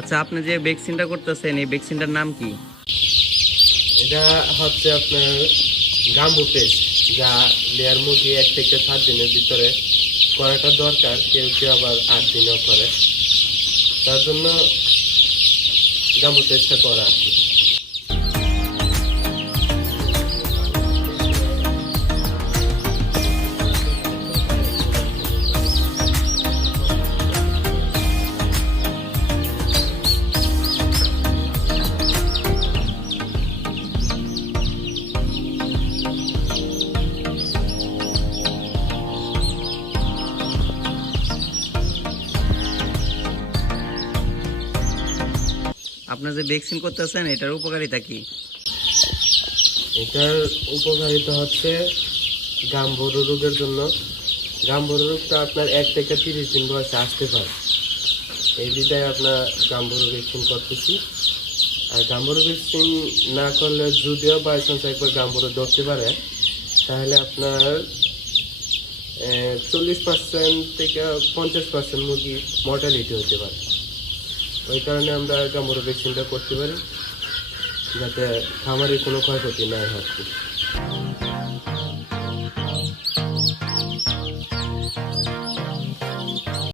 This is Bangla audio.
আচ্ছা, আপনি যে ভ্যাকসিনটা করতেছেন এই ভ্যাকসিনটার নাম কি? এটা হচ্ছে আপনার গাম্বু পেস্ট, যা লেয়ার মুরগি 1 থেকে 7 দিনের ভিতরে করাটা দরকার। কেউ কেউ আবার 8 দিনেও করে, তার জন্য গাম্বু পেস্টটা করা আর কি। আপনার যে ভ্যাকসিন করতেছেন এটার উপকারিতা কি? এটার উপকারিতা হচ্ছে গাম্বুরু রোগের জন্য। গাম্বুরু রোগটা আপনার 1 থেকে 30 দিন বয়সে আসতে পারে, এই বিধায় আপনার গাম্বুরু ভ্যাকসিন করতেছি। আর গাম্বুরু ভ্যাকসিন না করলে যদিও বাই চান্স একবার গাম্বুরু ধরতে পারে, তাহলে আপনার 40% থেকে 50% মুরগি মর্টালিটি হতে পারে। ওই কারণে আমরা গাম্বুরু ভ্যাকসিনটা করতে পারি, যাতে খামারে কোনো ক্ষয়ক্ষতি না হয়।